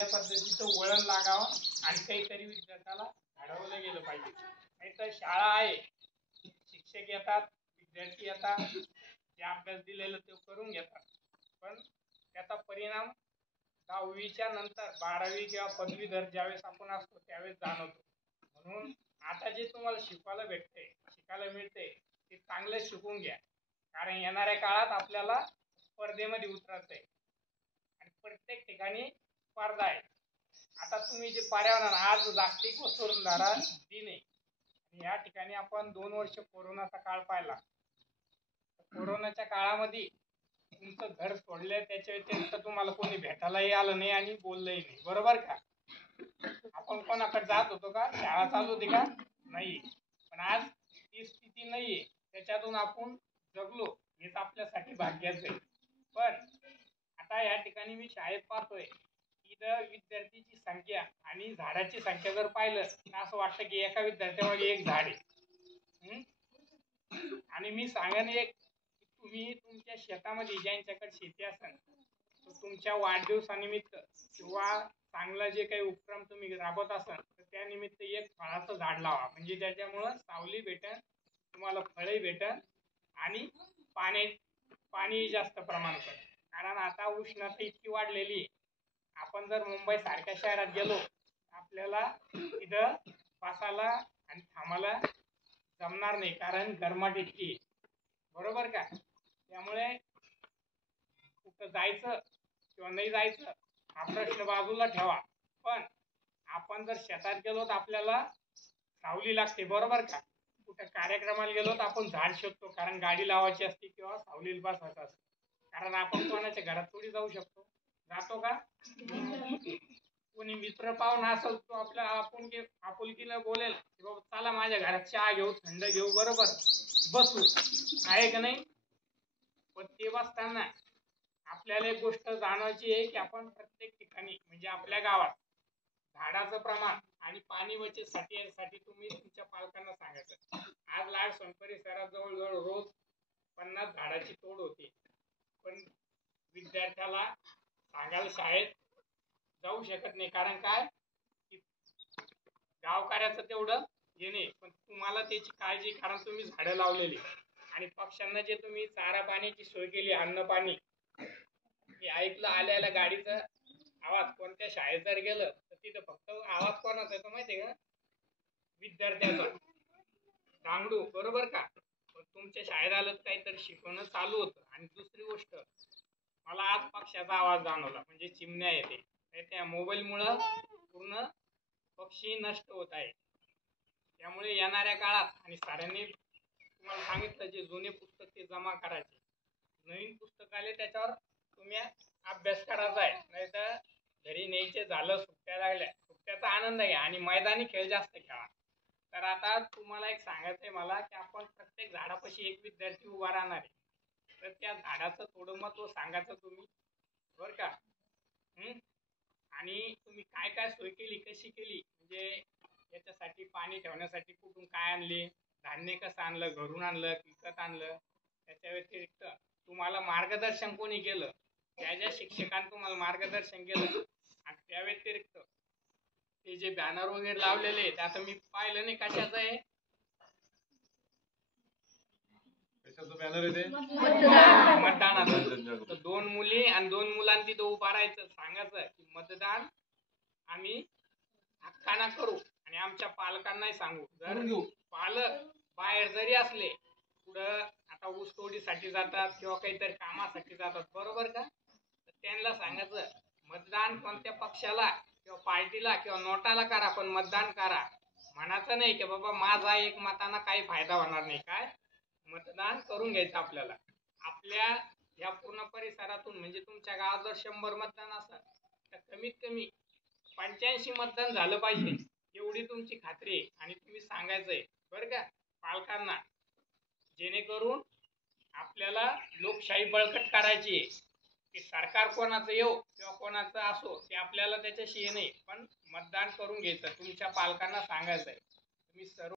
पद्धतीचं वळण लागावं आणि काहीतरी विद्यार्थ्याला घडवलं गेलं पाहिजे. नाहीतर शाळा आहे, शिक्षक येतात, विद्यार्थी येतात, जे अभ्यास दिलेलं ते करून घेतात, पण त्याचा परिणाम 10वीच्या नंतर 12वी किंवा पदवीधर ज्यावेळेस आपण असतो त्यावेळेस जाणवतो. म्हणून आता जे तुम्हाला शिकायला मिळते ते चांगलं शिकून घ्या, कारण येणाऱ्या काळात आपल्याला स्पर्धेमध्ये उतरायचं आहे आणि प्रत्येक ठिकाणी स्पर्धा आहे. आता तुम्ही जे पर्यावरण आज जागतिक वसुंधरा दिन आहे, या ठिकाणी आपण 2 वर्ष कोरोनाचा काळ पाहिला. कोरोनाच्या काळामध्ये तुमचं घर सोडलं, त्याच्या व्यतिरिक्त तुम्हाला कोणी भेटायलाही आलं नाही आणि बोललंही नाही, बरोबर का? आपण कोणाकडे जात होतो का? शाळा चालू होती का? नाही. पण आज ती स्थिती नाहीये, त्याच्यातून आपण जगलो, हेच आपल्यासाठी भाग्याचं आहे. पण आता या ठिकाणी मी शाळेत पाहतोय, इथं विद्यार्थीची संख्या आणि झाडाची संख्या जर पाहिलं तर असं वाटतं की एका विद्यार्थ्यामागे एक झाड आहे. आणि मी सांगेन एक, तुम्ही तुमच्या शेतामध्ये ज्यांच्याकडे शेती असेल तर तुमच्या वाढदिवसानिमित्त किंवा चांगला जे काही उपक्रम तुम्ही राबवत असाल तर त्यानिमित्त एक फळाचं झाड लावा, म्हणजे त्याच्यामुळं सावली भेटेल, तुम्हाला फळे भेटेल आणि पाणी जास्त प्रमाणात पडेल. कारण आता उष्णता इतकी वाढलेली आहे, आपण जर मुंबई सारख्या शहरात गेलो आपल्याला तिथं बसायला आणि थांबायला जमणार नाही, कारण गरमाट इतकी, बरोबर का? त्यामुळे कुठं जायचं किंवा नाही जायचं हा प्रश्न बाजूला ठेवा, पण आपण जर शेतात गेलो तर आपल्याला सावली लागते, बरोबर का? कुठे कार्यक्रमाला गेलो तर आपण झाड शोधतो, कारण गाडी लावायची असते किंवा सावलीला बसायचं असतं, कारण आपण कोणाच्या घरात थोडी जाऊ शकतो, जातो का? कोणी मित्र पाहुणा असेल तो आपल्या आपुलकीला बोलेल की बाबा चला माझ्या घरात चहा घेऊ, थंड घेऊ, बरोबर, बसू, आहे का नाही? पण ते बसताना आपल्याला एक गोष्ट जाणवायची आहे की आपण प्रत्येक ठिकाणी म्हणजे आपल्या गावात झाडाचं प्रमाण आणि पाणी बचतीसाठी तुम्ही तुमच्या पालकांना सांगायचं. आज लाडसोन परिसरात जवळजवळ रोज 50 झाडाची तोड होते, पण विद्यार्थ्याला सांगायला शाळेत जाऊ शकत नाही, कारण काय? गावकऱ्याचं तेवढं हे नाही, पण तुम्हाला त्याची काळजी, कारण तुम्ही झाडं लावलेली आणि पक्ष्यांना जे तुम्ही चारा पाण्याची सोय केली, अन्न पाणी, मी ऐकलं आल्याला गाडीचा आवाज. कोणत्या शाळेत जर गेलं तर तिथं फक्त आवाज कोणाचा येतो माहितीये का? विद्यार्थ्याचा, दांगडू, बरोबर का? पण तुमच्या शाळेत आलं काहीतरी शिकवणं चालू होतं. आणि दुसरी गोष्ट, मला आज पक्ष्याचा आवाज जाणवला, म्हणजे चिमण्या येते. त्या मोबाईलमुळं पूर्ण पक्षी नष्ट होत आहे. त्यामुळे येणाऱ्या काळात, आणि साऱ्यांनी तुम्हाला सांगितलं, जे जुने पुस्तक ते जमा करायचे, नवीन पुस्तकाले त्याच्यावर तुम्ही अभ्यास करायचा आहे, नाही तर घरी न्यायचे झालं, सुट्ट्या लागल्या, सुट्ट्याचा आनंद घ्या आणि मैदानी खेळ जास्त खेळा. तर आता तुम्हाला एक सांगायचंय मला की आपण प्रत्येक झाडापाशी एक विद्यार्थी उभा राहणार आहे, तर त्या झाडाचं थोडं महत्व सांगायचं तुम्ही, बरं का? आणि तुम्ही काय काय सोय केली, कशी केली, म्हणजे याच्यासाठी पाणी ठेवण्यासाठी कुठून काय आणले, धान्य कसं आणलं, घरून आणलं, विकत आणलं, त्याच्या व्यतिरिक्त तुम्हाला मार्गदर्शन कोणी केलं, ज्या ज्या शिक्षकांनी तुम्हाला मार्गदर्शन केलं, आणि त्या व्यतिरिक्त ते जे बॅनर वगैरे लावलेले ते आता मी पाहिलं नाही, कशाचं आहे? बॅनर आहे ते मतदानाचं. तर 2 मुली आणि 2 मुलांनी तिथं उभा राहायचं, सांगायचं की मतदान आम्ही हक्काना करू आणि आमच्या पालकांनाही सांगू. जर पालक बाहेर जरी असले, पुढं आता ऊस तोडीसाठी जातात किंवा काहीतरी कामासाठी जातात, बरोबर का? तर त्यांना सांगायचं मतदान कोणत्या पक्षाला किंवा पार्टीला किंवा नोटाला करा, पण मतदान करा. म्हणायचं नाही की बाबा माझा एक मताना काही फायदा होणार नाही, काय मतदान करून घ्यायचं आपल्याला. आपल्या या पूर्ण परिसरातून, म्हणजे तुमच्या गावात जर 100 मतदान असेल तर कमीत कमी 85 मतदान झालं पाहिजे, एवढी तुमची खात्री आहे. आणि तुम्ही सांगायचंय बरं का पालकांना, जेणेकरून आपल्याला लोकशाही बळकट करायची आहे, की सरकार कोणाचं येऊ किंवा कोणाचं असो ते आपल्याला त्याच्याशी हे नाही, पण मतदान करून घ्यायचं, तुमच्या पालकांना सांगायचंय. तुम्ही सर्व